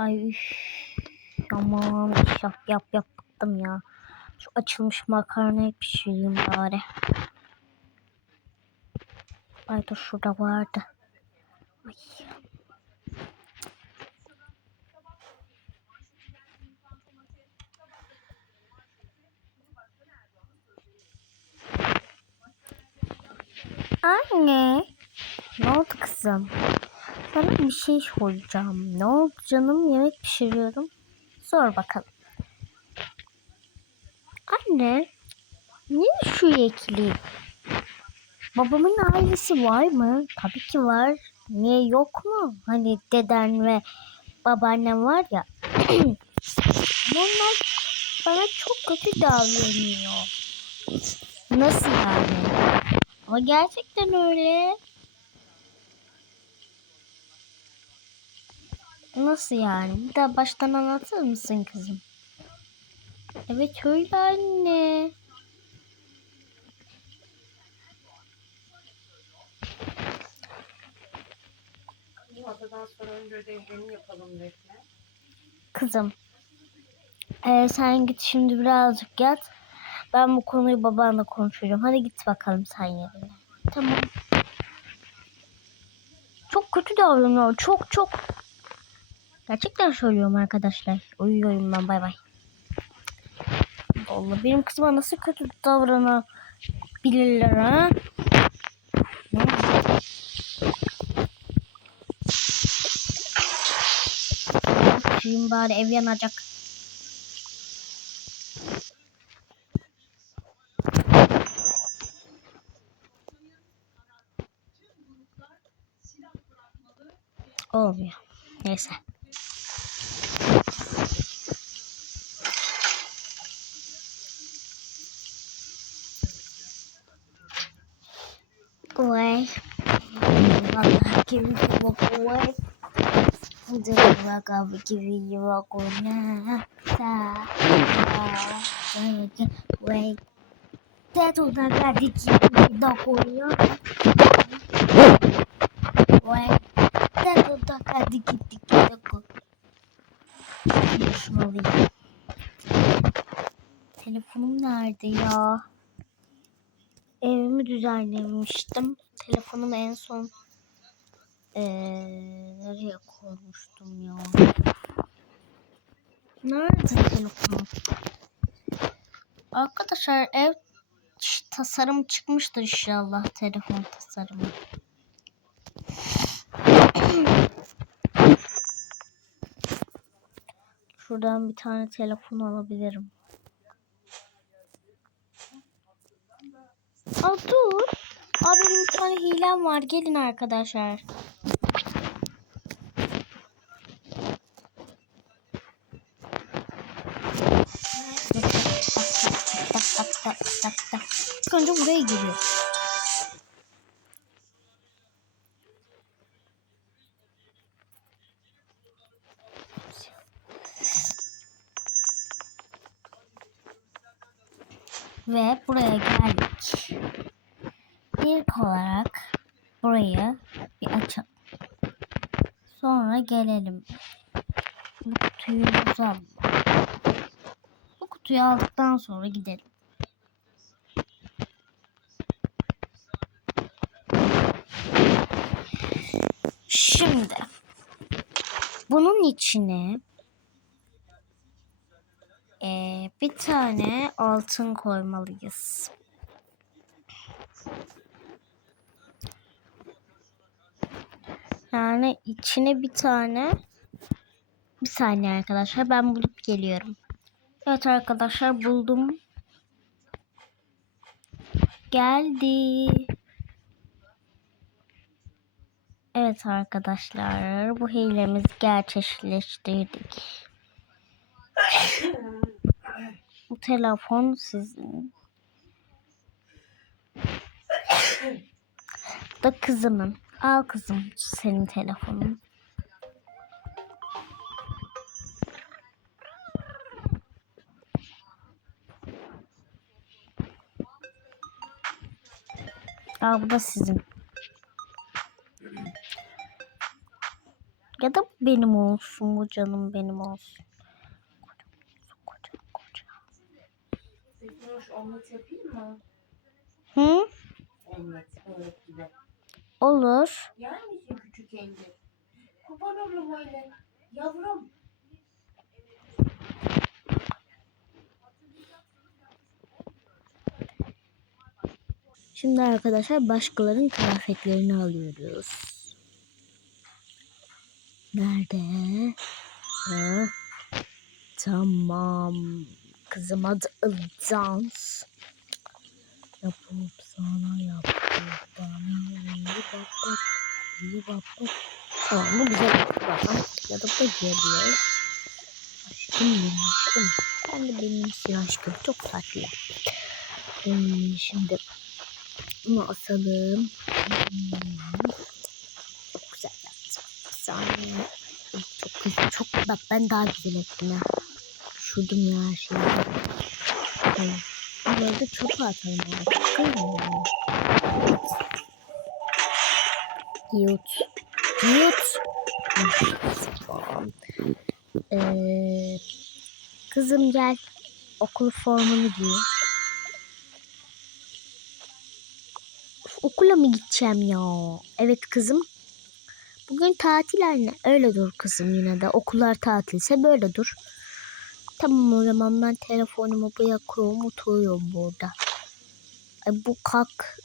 Ay üf. Aman yap yap yap bıktım ya. Şu açılmış makarnayı pişireyim bari. Ay dur şurada vardı. Ay. Anne. Ne oldu kızım? Sana bir şey soracağım. Ne oldu canım? Yemek pişiriyorum. Sor bakalım. Anne. Niye şu ekli? Babamın ailesi var mı? Tabii ki var. Niye yok mu? Hani deden ve babaannem var ya. Ama onlar bana çok kötü davranıyor. Nasıl yani? Ama gerçekten öyle. Nasıl yani? Bir daha baştan anlatır mısın kızım? Evet öyle anne. Masadan sonra önce ödevlerini yapalım Defne. Kızım. Ee, sen git şimdi birazcık yat. Ben bu konuyu babanla konuşacağım. Hadi git bakalım sen yerine. Tamam. Çok kötü davranıyor. Çok çok. Gerçekten söylüyorum arkadaşlar. Uyuyorum ben bay bay. Allah benim kızıma nasıl kötü davranabilirler ha? Şimdi bari ev yanacak. Olmuyor. Neyse. Vallahi gibi yok. Ой. Jaga begini wakuna sa sa wait. Tetu naga dikit dokuyo. Wait. Tetu naga dikit dikit doku. Şunu alayım. Telefonum nerede ya? Evimi düzenlemiştim. Telefonumu en son ee, nereye koymuştum ya? Nerede telefonum? Arkadaşlar ev tasarım çıkmıştır inşallah telefon tasarımı. Şuradan bir tane telefon alabilirim. Aa dur. Abi bir tane hilem var. Gelin arkadaşlar. İlk önce buraya giriyor. Ve buraya geldik. İlk olarak burayı bir açalım. Sonra gelelim. Bu kutuyu uzalım. Bu kutuyu aldıktan sonra gidelim. Şimdi bunun içine eee, bir tane altın koymalıyız. Yani içine bir tane bir saniye arkadaşlar ben bulup geliyorum. Evet arkadaşlar buldum. Geldi. Evet arkadaşlar bu hilemizi gerçekleştirdik. Bu telefon sizin. Da kızımın. Al kızım senin telefonun. Al bu da sizin. Ya da benim olsun bu canım benim olsun. Koca koca. Zeytinoş omlet yapayım mı? Hı? Omlet, börek gibi. Olur. Yer misin küçük elli? Kurban olurum öyle. Yavrum. Şimdi arkadaşlar başkalarının kıyafetlerini alıyoruz. Nerede? Ha? Tamam. Kızım adı dans. Yapıp sana yapıp bana iyi bak iyi bak bak. Tamam bu güzel program. Ya da bu geliyor. Aşkım benim aşkım. Sen de benimsin aşkım. Çok tatlı. Ee, şimdi bunu asalım. Hmm. Çok güzel yaptım. Saniye. Çok güzel. Çok bak ben daha güzel ettim ha. Düşürdüm ya her şeyi. Tamam. Arada çok atalım. Yut. Yut. Ee, kızım gel. Okul formunu giy. Okula mı gideceğim ya? Evet kızım. Bugün tatil anne. Öyle dur kızım yine de. Okullar tatilse böyle dur. Tamam o zaman ben telefonumu bırakıyorum. Oturuyorum burada. Ay bu kalk.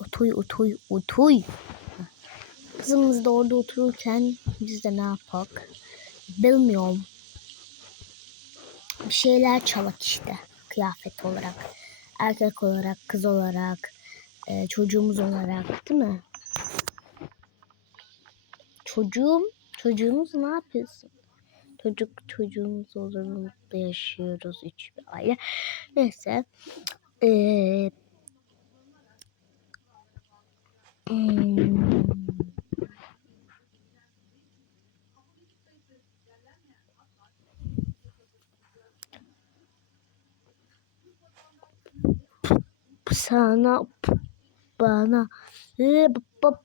Otuy otuy otuy. Kızımız da orada otururken biz de ne yapak? Bilmiyorum. Bir şeyler çalak işte. Kıyafet olarak. Erkek olarak, kız olarak, e, çocuğumuz olarak değil mi? Çocuğum, çocuğumuz ne yapıyorsun? Çocuk çocuğumuz olur mutlu yaşıyoruz üç bir aile. Neyse. Ee, sana bana bop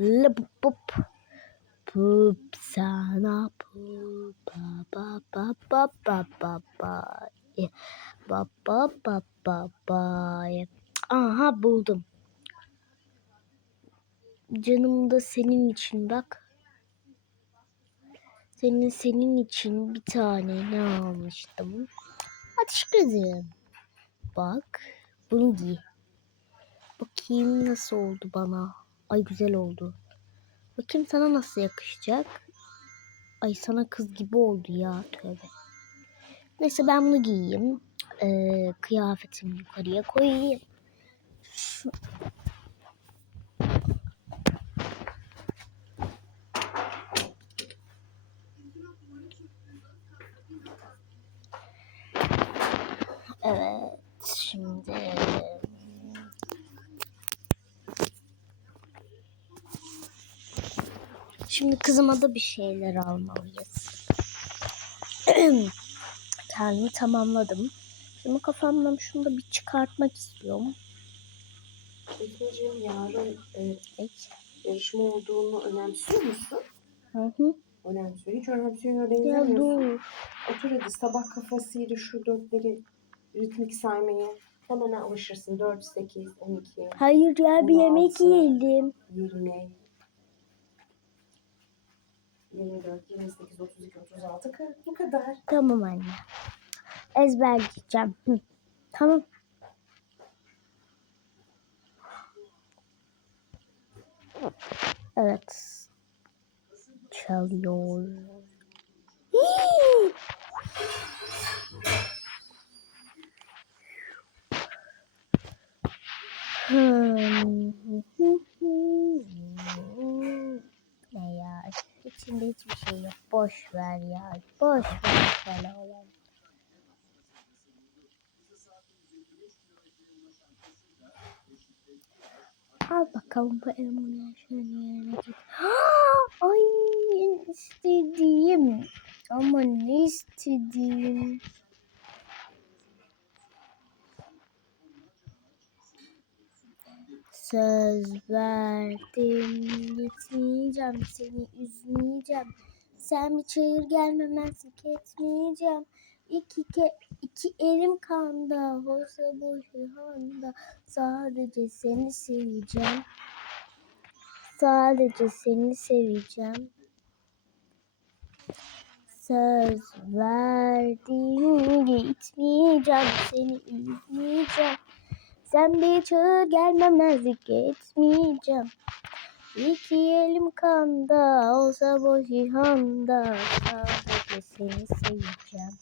lip bop pup sana pup. Ba ba ba ba ba ba ba ba ba ba ba ba aha buldum. Canım da senin için bak. Senin senin için bir tane ne almıştım? Teşekkür ederim bak bunu giy. Bakayım nasıl oldu bana. Ay güzel oldu. Bakayım sana nasıl yakışacak. Ay sana kız gibi oldu ya tövbe. Neyse ben bunu giyeyim. Ee, kıyafetimi yukarıya koyayım. Şu- Evet şimdi Şimdi kızıma da bir şeyler almalıyız. Kendimi tamamladım. Şimdi kafamdan şunu da bir çıkartmak istiyorum. Zeytincığım yarın e, Peki. yarışma olduğunu önemsiyor musun? Hı hı. Önemsiyor. Hiç önemsiyor Ya benzemiyorsun. dur. Otur hadi sabah kafasıyla şu dörtleri ritmik saymayı. Hemen alışırsın. 4, 8, 12, Hayır ya bir yemek 16. yiyelim. 20, 24, 28, 32, 36, 40 bu kadar. Tamam anne. Ezberleyeceğim. Hı. Tamam. Evet. Çalıyor. Hmm. İçinde hiçbir şey yok. Boş ver ya. Boş ver şöyle olan. Al bakalım bu elmanı şöyle yerine git. Ay istediğim. Ama ne istediğim. Söz verdim gitmeyeceğim. seni üzmeyeceğim. Sen bir çayır gelmemezlik etmeyeceğim. İki, ke iki elim kanda, olsa boşu handa. Sadece seni seveceğim. Sadece seni seveceğim. Söz verdiğim gitmeyeceğim. Seni üzmeyeceğim. Sen bir çığır gelmemezlik etmeyeceğim. İki elim kanda olsa boş ihanda sadece seni seveceğim.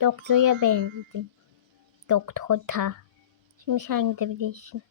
Doktora benzedim. Doktorta. Şimdi sen gidebilirsin.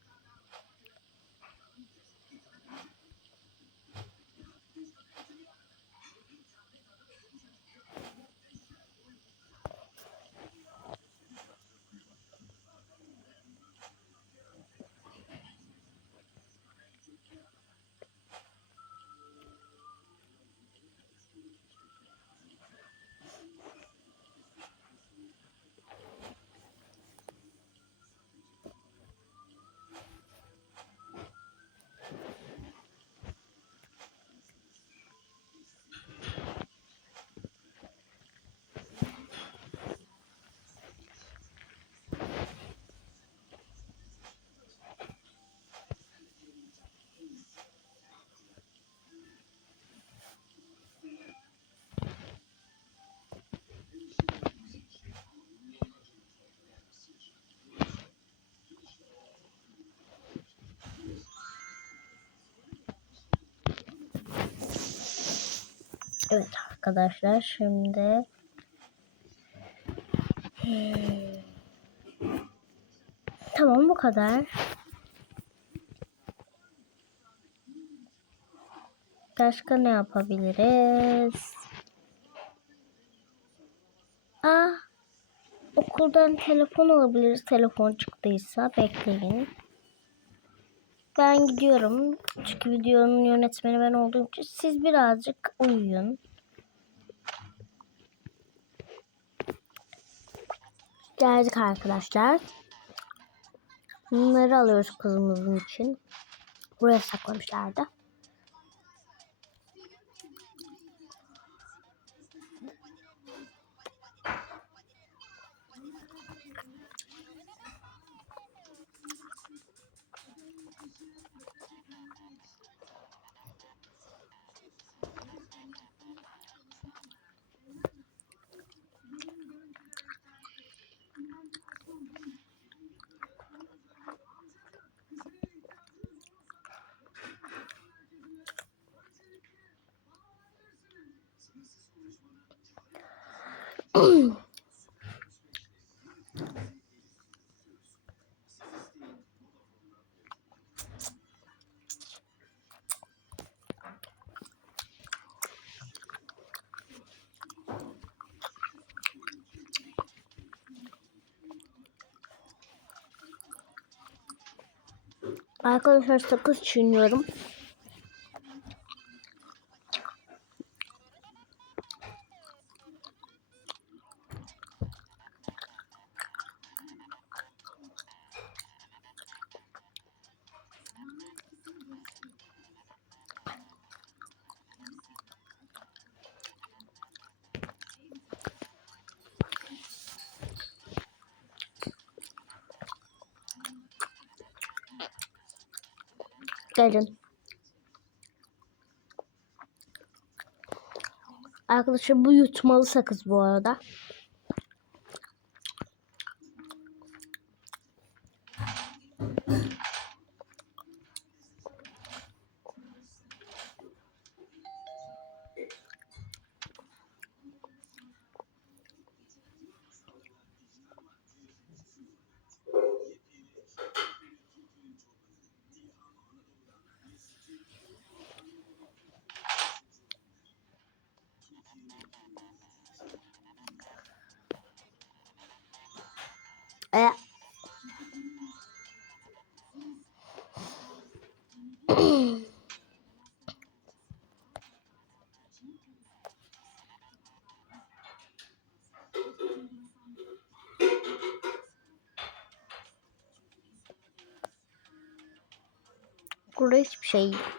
Evet arkadaşlar şimdi tamam bu kadar. Başka ne yapabiliriz? Ah, okuldan telefon alabiliriz. Telefon çıktıysa bekleyin. Ben gidiyorum. Çünkü videonun yönetmeni ben olduğum için siz birazcık uyuyun. Geldik arkadaşlar. Bunları alıyoruz kızımızın için. Buraya saklamışlardı. Arkadaşlar sakız çiğniyorum. gösterin. Arkadaşlar bu yutmalı sakız bu arada. E. Burada hiçbir şey yok.